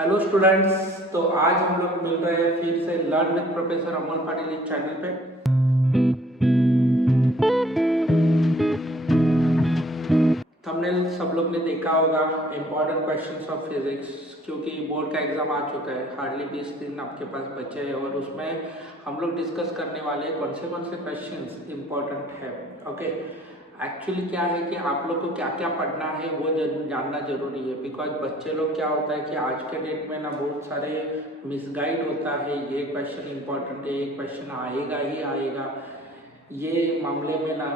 Hello students. तो आज हम लोग मिल रहे हैं फिर से learn with professor Amol Patil इस चैनल पे। थंबनेल सब लोग ने देखा होगा, इम्पोर्टेंट क्वेश्चंस ऑफ फिजिक्स, क्योंकि बोर्ड का एग्जाम आ चुका है। हार्डली 20 दिन आपके पास बचे हैं और उसमें हम लोग डिस्कस करने वाले हैं कौन से क्वेश्चंस इम्पोर्टेंट है। ओके, एक्चुअली क्या है कि आप लोग को क्या क्या पढ़ना है वो जानना जरूरी है। बिकॉज बच्चे लोग क्या होता है कि आज के डेट में ना बहुत सारे मिसगाइड होता है, ये क्वेश्चन इंपॉर्टेंट है, ये क्वेश्चन आएगा ही आएगा, ये मामले में ना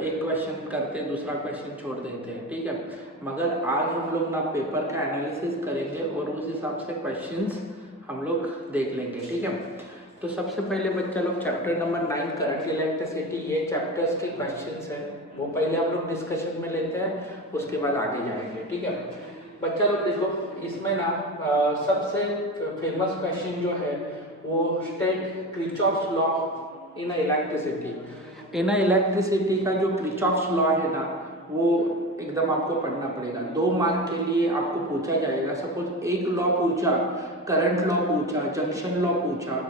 एक क्वेश्चन करते दूसरा क्वेश्चन छोड़ देते हैं। ठीक है, मगर आज हम लोग ना पेपर का एनालिसिस करेंगे और उस हिसाब से क्वेश्चंस हम लोग देख लेंगे। ठीक है, तो सबसे पहले बच्चा लोग चैप्टर नंबर 9 करंट इलेक्ट्रिसिटी, ये चैप्टर्स के क्वेश्चंस है वो पहले हम लोग डिस्कशन में लेते हैं, उसके बाद आगे जाएंगे। ठीक है बच्चा लोग, देखो इसमें ना सबसे फेमस क्वेश्चन जो है वो state Kirchhoff's law in electricity. In electricity का जो क्रिचॉफ्स लॉ है ना वो एकदम आपको पढ़ना पड़ेगा। 2 मार्क के लिए आपको पूछा जाएगा। सपोज एक लॉ पूछा, करंट लॉ पूछा, जंक्शन लॉ पूछा,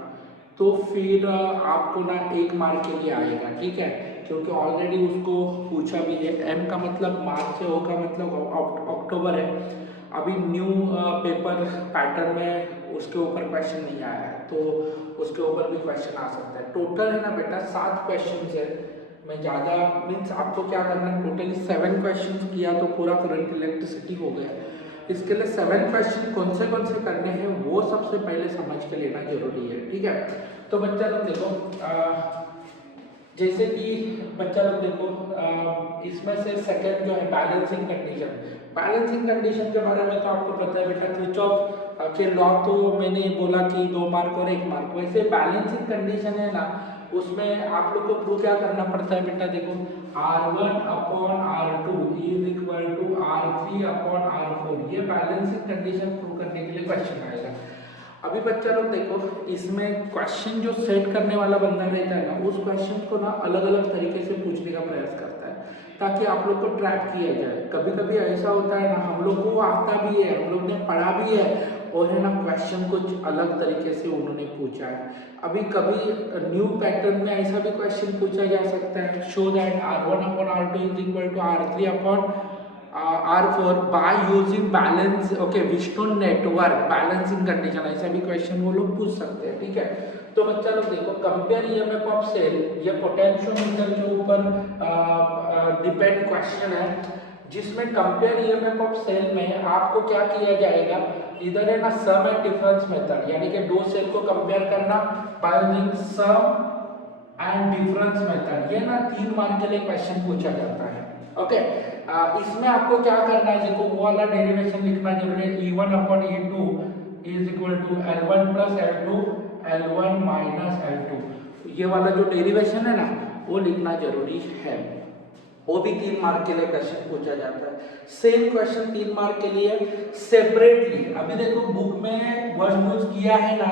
तो फिर आपको ना 1 मार्क के लिए आएगा। ठीक है, क्योंकि ऑलरेडी उसको पूछा भी है। एम का मतलब मार्च है, ओ का मतलब अक्टूबर है। अभी न्यू पेपर पैटर्न में उसके ऊपर क्वेश्चन नहीं आया है, तो उसके ऊपर भी क्वेश्चन आ सकता है। टोटल है ना बेटा 7 क्वेश्चन है। मैं ज़्यादा मीन्स आपको क्या करना है, टोटली 7 क्वेश्चन किया तो पूरा करंट इलेक्ट्रिसिटी हो गया। इसके लिए 7 क्वेश्चन कौन से करने हैं वो सबसे पहले समझ के लेना जरूरी है। ठीक है, तो बच्चा लोग देखो जैसे कि बच्चा लोग देखो इसमें से सेकंड जो है बैलेंसिंग कंडीशन। बैलेंसिंग कंडीशन के बारे में तो आपको पता है बेटा, किरचॉफ के लॉ तो मैंने बोला कि 2 मार्क और 1 मार्क। वैसे बैलेंसिंग कंडीशन है ना, उसमें आप लोग को प्रूव क्या करना पड़ता है बेटा, देखो R1 upon R2 is equal to R3 upon R4। ये बैलेंसिंग कंडीशन प्रूव करने के लिए क्वेश्चन आएगा। अभी बच्चा लोग देखो इसमें क्वेश्चन जो सेट करने वाला बंदा रहता है ना, उस क्वेश्चन को ना अलग अलग तरीके से पूछने का प्रयास करता है ताकि आप लोग को ट्रैप किया जाए। कभी कभी ऐसा होता है ना, हम लोग को आता भी है, हम लोग ने पढ़ा भी है, और है ना क्वेश्चन कुछ अलग तरीके से उन्होंने पूछा है। अभी कभी न्यू पैटर्न में ऐसा भी क्वेश्चन पूछा जा सकता है, show that R1 upon R2 is equal to R3 upon R4 by using balance, okay Wheatstone network balancing condition, ऐसा भी क्वेश्चन वो लोग पूछ सकते हैं। ठीक है, तो बच्चा लोग देखो कंपेयर ईएमएफ ऑफ सेल, ये पोटेंशियोमीटर के ऊपर डिपेंड क्वेश्चन है, जिसमें कंपेयर ईएमएफ ऑफ सेल में आपको क्या किया जाएगा, इधर है ना सम एंड डिफरेंस मेथड, यानी कि 2 सेल को कंपेयर करना by using sum and difference method. ये ना 3 मार्क के लिए क्वेश्चन पूछा जाता है। ओके, इसमें आपको क्या करना है, देखो वो वाला डेरिवेशन लिखना जरूरी है। E1 upon E2 is equal to L1 plus L2 L1 minus L2। ये वाला जो डेरिवेशन है ना वो लिखना जरूरी है। वो भी 3 मार्क के लिए क्वेश्चन पूछा जाता है। सेम क्वेश्चन 3 मार्क के लिए सेपरेटली, अभी देखो बुक में वर्ड यूज किया है ना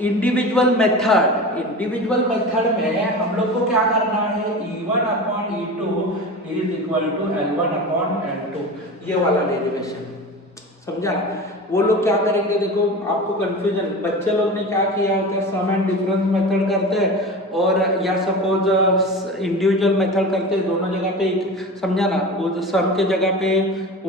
इंडिविजुअल मेथड। इंडिविजुअल मेथड में हम लोग को क्या करना है, E1 upon E2 is equal to L1 upon L2, ये वाला डेरिवेशन समझा। वो लोग क्या करेंगे, देखो आपको कंफ्यूजन, बच्चे लोग ने क्या किया होता है, सम एंड डिफरेंस मेथड करते हैं और या सपोज इंडिविजुअल मेथड करते हैं, दोनों जगह पे एक, समझा ना, वो सम के जगह पे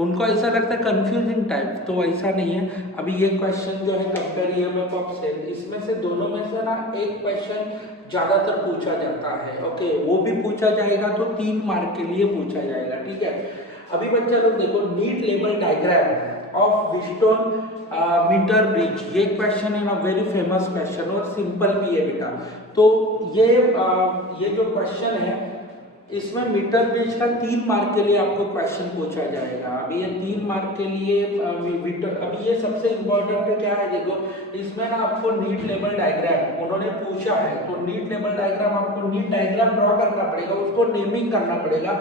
उनको ऐसा लगता है कंफ्यूजिंग टाइप, तो ऐसा नहीं है। अभी ये क्वेश्चन जो है कंपेयर ईएमएफ ऑफ सेल, इसमें से दोनों में से ना एक क्वेश्चन ज्यादातर पूछा जाता है। ओके, वो भी पूछा जाएगा तो 3 मार्क के लिए पूछा जाएगा। ठीक है, अभी बच्चा लोग देखो NEET level diagram of Wheatstone meter bridge, ये क्वेश्चन है ना वेरी फेमस क्वेश्चन और सिंपल भी है बेटा। तो ये जो क्वेश्चन है इसमें मीटर ब्रिज का 3 मार्क के लिए आपको क्वेश्चन पूछा जाएगा। अभी ये 3 मार्क के लिए अभी ये सबसे इम्पोर्टेंट क्या है, देखो इसमें ना आपको नीट लेवल डायग्राम उन्होंने पूछा है, तो नीट लेवल डायग्राम आपको नीट डायग्राम ड्रॉ करना पड़ेगा, उसको नेमिंग करना पड़ेगा,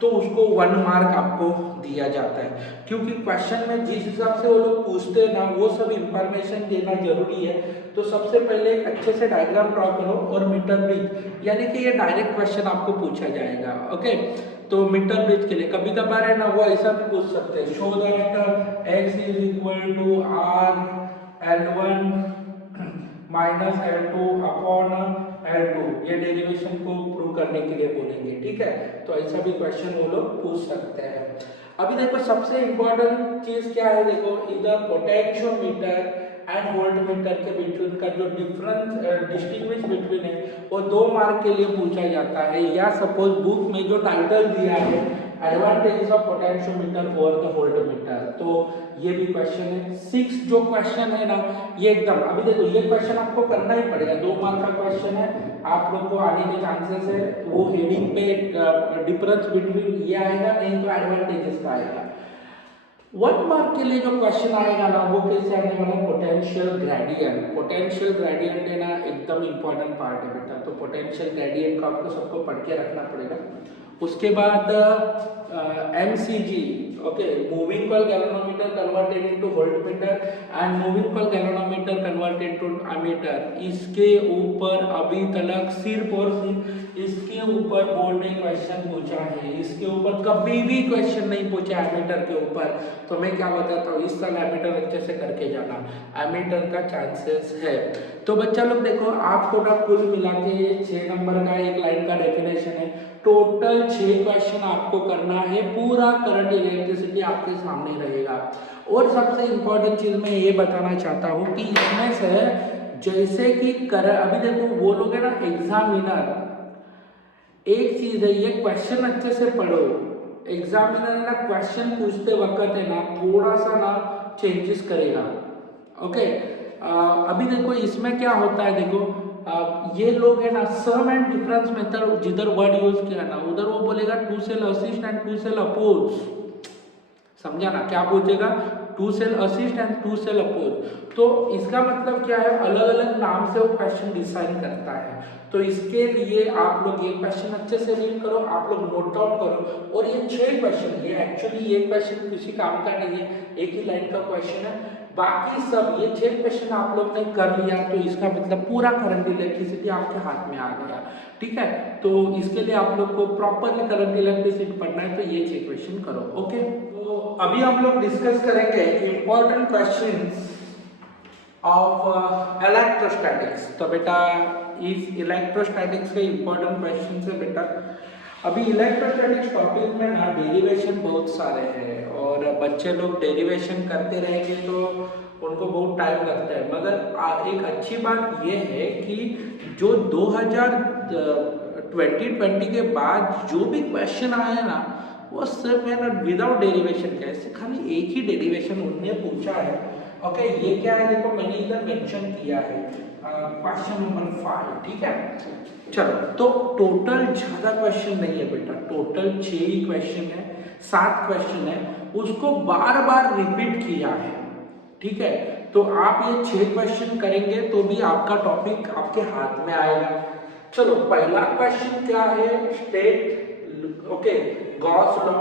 तो उसको 1 मार्क आपको दिया जाता है। क्योंकि क्वेश्चन में जिस हिसाब से वो लोग पूछते हैं ना वो सब इंफॉर्मेशन देना जरूरी है। तो सबसे पहले एक अच्छे से डायग्राम ड्रॉ करो और मीटर ब्रिज, यानी कि ये डायरेक्ट क्वेश्चन आपको पूछा जाएगा। ओके, तो मीटर ब्रिज के लिए कभी कभार है ना वो ऐसा भी पूछ सकते हैं, show that x is equal to r minus L2 upon L2, ये डेरिवेशन को प्रूव करने के लिए बोलेंगे, ठीक है। तो ऐसा भी क्वेश्चन वो लोग पूछ सकते हैं। अभी देखो सबसे इंपॉर्टेंट चीज क्या है, देखो इधर पोटेंशियोमीटर एंड वोल्टमीटर के बिटवीन का जो डिफरेंस डिस्टिंग्विश बिटवीन है वो 2 मार्क के लिए पूछा जाता है। या सपोज बुक में जो टाइटल दिया है advantages of potentiometer over the voltmeter, तो ये भी क्वेश्चन है। 6 जो क्वेश्चन है ना, ये एकदम अभी देखो ये क्वेश्चन आपको करना ही पड़ेगा, 2 मार्क का क्वेश्चन है, आप लोग को आने के चांसेस है। वो हेडिंग पे डिफरेंस बिटवीन ये आएगा, नहीं तो एडवांटेजेस का आएगा। 1 मार्क के लिए जो क्वेश्चन आएगा ना, वो कैसे आने वाला है, पोटेंशियल ग्रेडियंट। पोटेंशियल ग्रेडियंट है ना एकदम इंपॉर्टेंट पार्ट है बेटा, तो पोटेंशियल ग्रेडियंट को आपको सबको पढ़ के रखना पड़ेगा। उसके बाद MCG, okay, moving coil galvanometer converted into voltmeter and moving coil galvanometer converted into ammeter. इसके ऊपर अभी तक सिर्फ और सिर्फ इसके ऊपर बोर्ड ने क्वेश्चन पूछा है, इसके ऊपर कभी भी क्वेश्चन नहीं पूछा एमीटर के ऊपर। तो मैं क्या बताता हूँ, इस साल एमीटर अच्छे से करके जाना, एमीटर का चांसेस है। तो बच्चा लोग देखो, आपको ना कुल मिला के 6 नंबर का एक लाइन का डेफिनेशन है, टोटल 6 क्वेश्चन आपको करना है, पूरा करंट इलेक्ट्रिसिटी आपके सामने रहेगा। और सबसे इंपॉर्टेंट चीज मैं ये बताना चाहता हूँ कि इसमें से जैसे कि अभी देखो वो लोग है ना एग्जामिनर, एक चीज है ये क्वेश्चन अच्छे से पढ़ो, एग्जामिनर ना क्वेश्चन पूछते वक्त है ना थोड़ा सा ना चेंजेस करेगा, ओके। अभी देखो इसमें क्या होता है, देखो ये लोग है ना सम एंड डिफरेंस मेथड जिधर वर्ड यूज किया ना उधर वो बोलेगा 2 cell assist and 2 cell oppose, समझा ना, क्या पूछेगा, 2 cell assist and 2 cell oppose. तो इसका मतलब क्या है, अलग अलग नाम से वो क्वेश्चन डिसाइड करता है। तो इसके लिए आप लोग ये क्वेश्चन अच्छे से रीड करो, आप लोग नोट डाउन करो। और ये 6 क्वेश्चन, ये एक्चुअली ये क्वेश्चन किसी काम का नहीं है, एक ही लाइन का क्वेश्चन है। बाकी सब ये 6 क्वेश्चन आप लोग ने कर लिया तो इसका मतलब पूरा करंट इलेक्ट्रिसिटी आपके हाथ में आ गया, ठीक है। तो इसके लिए आप लोग को प्रॉपरली करंट इलेक्ट्रिसिटी पढ़ना है, तो ये 6 क्वेश्चन करो, ओके। तो अभी हम लोग डिस्कस करेंगे इंपॉर्टेंट क्वेश्चंस ऑफ इलेक्ट्रोस्टैटिक्स। तो बेटा इस इलेक्ट्रोस्टैटिक्स के इंपॉर्टेंट क्वेश्चन है बेटा। अभी इलेक्ट्रोस्टैटिक्स टॉपिक में ना डेरिवेशन बहुत सारे हैं और बच्चे लोग डेरिवेशन करते रहेंगे तो उनको बहुत टाइम लगता है। मगर एक अच्छी बात ये है कि जो 2020 के बाद जो भी क्वेश्चन आए ना वो सिर्फ है ना विदाउट डेरिवेशन का, ऐसे खाली एक ही डेरिवेशन उन्होंने पूछा है, ओके। ये क्या है देखो, मैंने इधर मेंशन किया है क्वेश्चन नंबर 5, ठीक है। चलो, तो टोटल ज्यादा क्वेश्चन नहीं है बेटा, टोटल 6 ही क्वेश्चन है, 7 क्वेश्चन है, उसको बार बार रिपीट किया है, ठीक है। तो आप ये 6 क्वेश्चन करेंगे तो भी आपका टॉपिक आपके हाथ में आएगा। चलो, पहला क्वेश्चन क्या है, स्टेट, ओके, गॉस लॉ।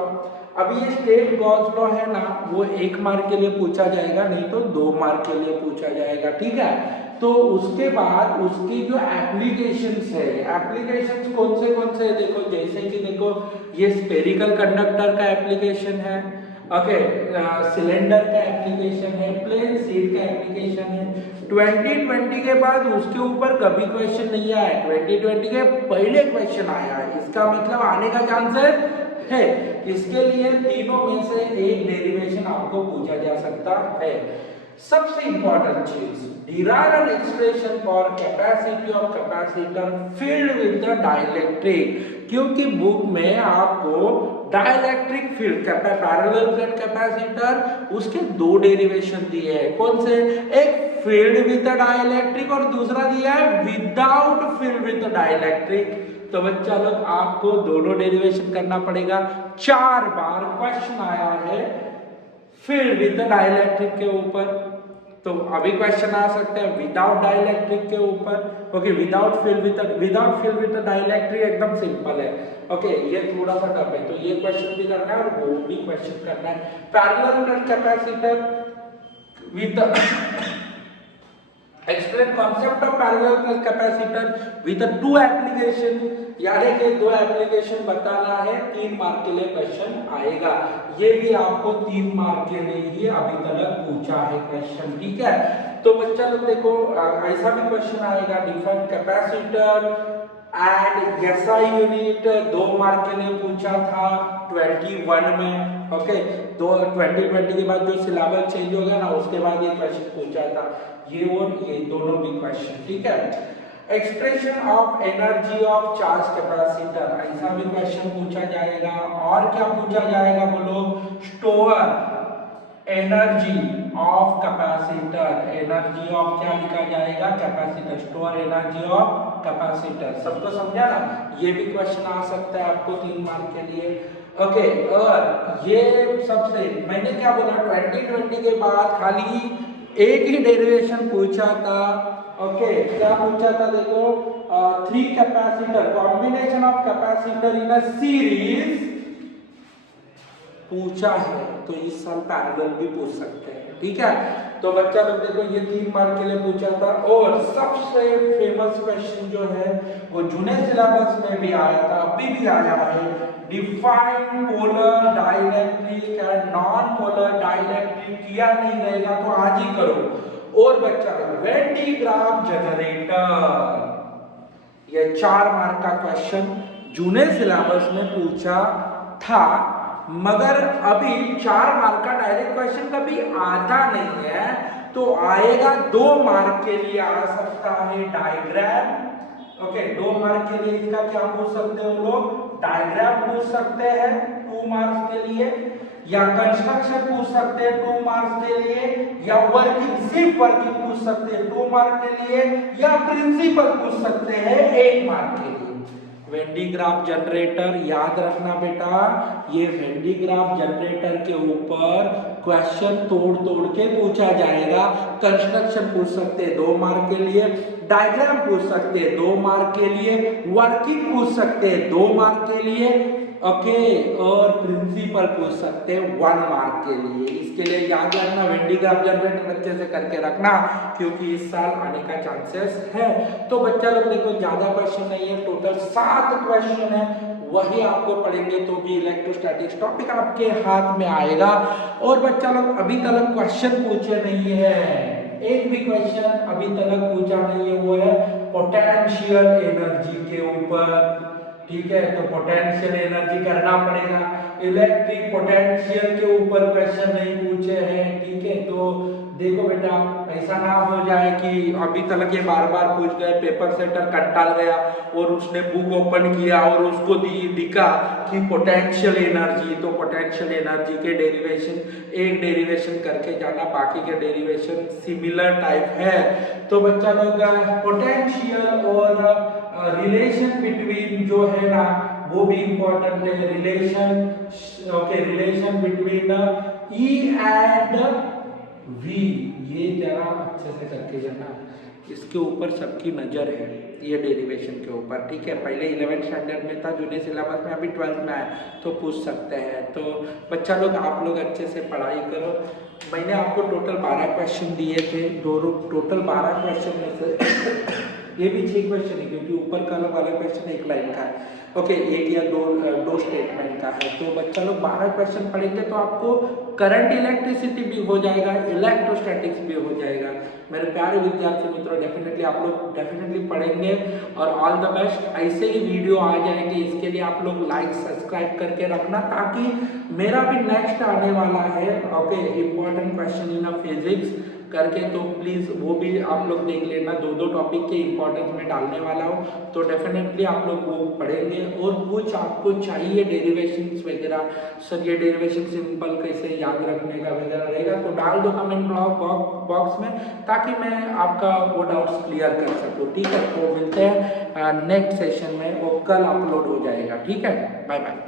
अभी ये स्टेट गॉस लॉ है ना, वो 1 मार्क के लिए पूछा जाएगा, नहीं तो 2 मार्क के लिए पूछा जाएगा, ठीक है। तो उसके बाद उसकी जो एप्लीकेशंस है, एप्लीकेशंस कौन से देखो, जैसे कि देखो ये स्फेरिकल कंडक्टर का एप्लीकेशन है, ओके, सिलेंडर का एप्लीकेशन है, प्लेन सीट का एप्लीकेशन है। 2020 के बाद उसके ऊपर कभी क्वेश्चन नहीं आया, 2020 के पहले क्वेश्चन आया है, इसका मतलब आने का चांसेस है। इसके लिए तीनों में से एक डेरिवेशन आपको पूछा जा सकता है। सबसे इंपॉर्टेंट चीज, derive an expression for capacity of capacitor field with the dielectric, क्योंकि बुक में आपको dielectric field parallel plate capacitor उसके 2 डेरिवेशन दिए हैं। कौन से, एक फील्ड विद द डाइलेक्ट्रिक और दूसरा दिया है without field with the dielectric. तो बच्चा लोग आपको दोनों डेरिवेशन करना पड़ेगा। 4 बार क्वेश्चन आया है फील्ड विद द डाइलेक्ट्रिक के ऊपर, तो अभी क्वेश्चन आ सकते हैं विदाउट डाइलेक्ट्रिक के ऊपर, okay. Without field with the dielectric एकदम सिंपल है, ओके। ये थोड़ा सा टफ है, तो ये क्वेश्चन भी करना है और वो भी क्वेश्चन करना है। Parallel plate capacitor with explain concept of parallel plate capacitor with 2 application, यानी कि 2 एप्लीकेशन बताना है, 3 मार्क के लिए क्वेश्चन आएगा। ये भी आपको 3 मार्क के लिए ही अभी तक पूछा है क्वेश्चन, ठीक है। तो बच्चा लोग देखो ऐसा भी क्वेश्चन आएगा, define capacitor and SI unit 2 mark के लिए पूछा था 21 में। ओके, 2020 के बाद जो सिलेबस चेंज हो गया ना, उसके बाद ये क्वेश्चन पूछा था, ये और ये दोनों भी क्वेश्चन, ठीक है। Expression of energy of charge capacitor, ऐसा भी क्वेश्चन पूछा जाएगा। और क्या पूछा जाएगा बोलो, store energy of capacitor, energy of क्या लिखा जाएगा, capacitor, store energy of capacitor. सबको समझा ना, ये भी क्वेश्चन आ सकता है आपको 3 मार्क के लिए। ओके, और ये सबसे मैंने क्या बोला, 2020 के बाद खाली एक ही डेरिवेशन पूछा था। ओके, क्या पूछा था देखो, 3 capacitor, combination of capacitor in a series पूछा है, तो इस साल पैरेलल भी पूछ सकते हैं, ठीक है। तो बच्चा लोग देखो ये 3 मार्क के लिए पूछा था। और सबसे फेमस क्वेश्चन जो है वो जूने सिलेबस में भी आया था, अभी भी आया है, define polar dielectric and non polar dielectric. किया नहीं रहेगा तो आज ही करो। और बच्चा लोग वेन डी ग्राफ जनरेटर, ये 4 मार्क का क्वेश्चन जूने सिलेबस में पूछा था, मगर अभी 4 मार्क का डायरेक्ट क्वेश्चन कभी आता नहीं है, तो आएगा 2 मार्क के लिए आ सकता है डायग्राम। ओके, 2 मार्क के लिए इसका क्या पूछ सकते हो लोग, डायग्राम पूछ सकते हैं 2 मार्क्स के लिए, या कंस्ट्रक्शन पूछ सकते हैं 2 मार्क्स के लिए, या वर्किंग, सिर्फ वर्किंग पूछ सकते हैं 2 मार्क के लिए, या प्रिंसिपल पूछ सकते हैं 1 मार्क के लिए। वेन डी ग्राफ जनरेटर याद रखना बेटा, ये वेन डी ग्राफ जनरेटर के ऊपर क्वेश्चन तोड़ तोड़ के पूछा जाएगा। कंस्ट्रक्शन पूछ सकते हैं 2 मार्क के लिए, डायग्राम पूछ सकते हैं 2 मार्क के लिए, वर्किंग पूछ सकते हैं 2 मार्क के लिए, ओके, और प्रिंसिपल पूछ सकते हैं 1 मार्क के लिए। इसके लिए याद रखना, वेन डी ग्राफ जनरेटर अच्छे से करके रखना, क्योंकि इस साल आने का चांसेस है। तो बच्चा लोग देखो ज्यादा क्वेश्चन नहीं है, टोटल 7 क्वेश्चन है, वही आपको पढ़ेंगे तो भी इलेक्ट्रोस्टैटिक्स टॉपिक आपके हाथ में आएगा। और बच्चा लोग अभी तक क्वेश्चन पूछे नहीं है, एक भी क्वेश्चन अभी तक पूछा नहीं है, वो है पोटेंशियल एनर्जी के ऊपर, ठीक है। तो पोटेंशियल एनर्जी करना पड़ेगा, इलेक्ट्रिक पोटेंशियल के ऊपर क्वेश्चन नहीं पूछे हैं, ठीक है। तो देखो बेटा, ऐसा ना हो जाए कि अभी तक ये बार बार पूछ गए, पेपर सेटर कंटाल गया और उसने बुक ओपन किया और उसको दिखा कि पोटेंशियल एनर्जी, तो पोटेंशियल एनर्जी के डेरिवेशन, एक डेरिवेशन करके जाना, बाकी के डेरिवेशन सिमिलर टाइप है। तो बच्चा लोग पोटेंशियल और रिलेशन बिटवीन जो है ना, वो भी इंपॉर्टेंट है, relation, okay, relation between E and V, ये जरा अच्छे से करके जाना, इसके ऊपर सबकी नज़र है, ये डेरिवेशन के ऊपर, ठीक है। पहले 11th स्टैंडर्ड में था जूनियर सिलेबस में, अभी 12th में आया, तो पूछ सकते हैं। तो बच्चा लोग आप लोग अच्छे से पढ़ाई करो। मैंने आपको टोटल 12 क्वेश्चन दिए थे, टोटल 12 क्वेश्चन में से ये भी 6 क्वेश्चन है, क्योंकि ऊपर का वाला क्वेश्चन 1 लाइन का है, ओके, 1 या 2 स्टेटमेंट का है। तो बच्चा लोग 12 क्वेश्चन पढ़ेंगे तो आपको करंट इलेक्ट्रिसिटी भी हो जाएगा, इलेक्ट्रोस्टैटिक्स भी हो जाएगा। मेरे प्यारे विद्यार्थी मित्रों, डेफिनेटली आप लोग डेफिनेटली पढ़ेंगे, और ऑल द बेस्ट। ऐसे ही वीडियो आ जाएंगे, इसके लिए आप लोग लाइक सब्सक्राइब करके रखना, ताकि मेरा भी नेक्स्ट आने वाला है, okay, important question in physics करके, तो प्लीज़ वो भी आप लोग देख लेना, 2 टॉपिक के इंपॉर्टेंस में डालने वाला हूँ, तो डेफिनेटली आप लोग वो पढ़ेंगे। और कुछ आपको चाहिए डेरिवेशंस वगैरह, सर ये डेरिवेशन सिंपल कैसे याद रखने का वगैरह रहेगा, तो डाल दो कमेंट बॉक्स में, ताकि मैं आपका वो डाउट्स क्लियर कर सकूँ, ठीक है। तो मिलते हैं नेक्स्ट सेशन में, वो कल अपलोड हो जाएगा, ठीक है। Bye bye.